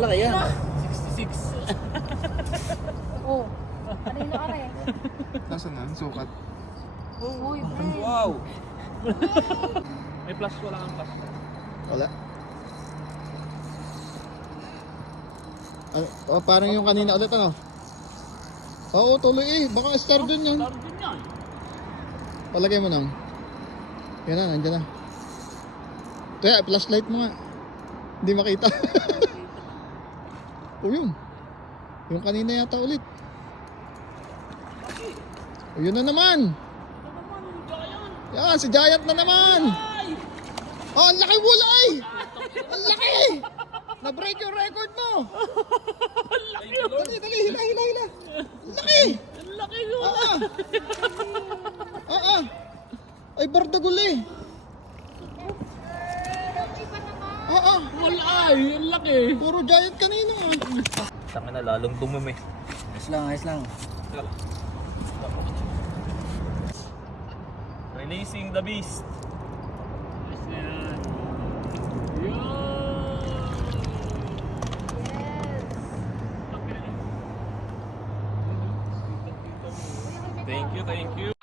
laki yan. 66. Oh. Kanino ka rin? Nasaan na? Sukat. Uy, pre. Wow! May plus, wala kang plus. Wala. Parang yung kanina ulit ano? Oo, tuloy eh. Baka star dun yan. Star din yan. Palagay mo nang. Yan na, nandiyan na. Kaya, flashlight mo nga. Hindi makita. O yun. Yung kanina yata ulit. O yun na naman. Yan, si Giant na naman. Oh, ang laki bulay. Ang laki. Na-break yung record mo. Dali, hila. Ang laki. Ang laki yun. Ay, bardagul eh. Wala ay, ang laki. Puro Giant kanina. Tangin na, lalong dumumi. Ayos lang. Releasing the beast. Yes, yan. Yun. Yes. Thank you.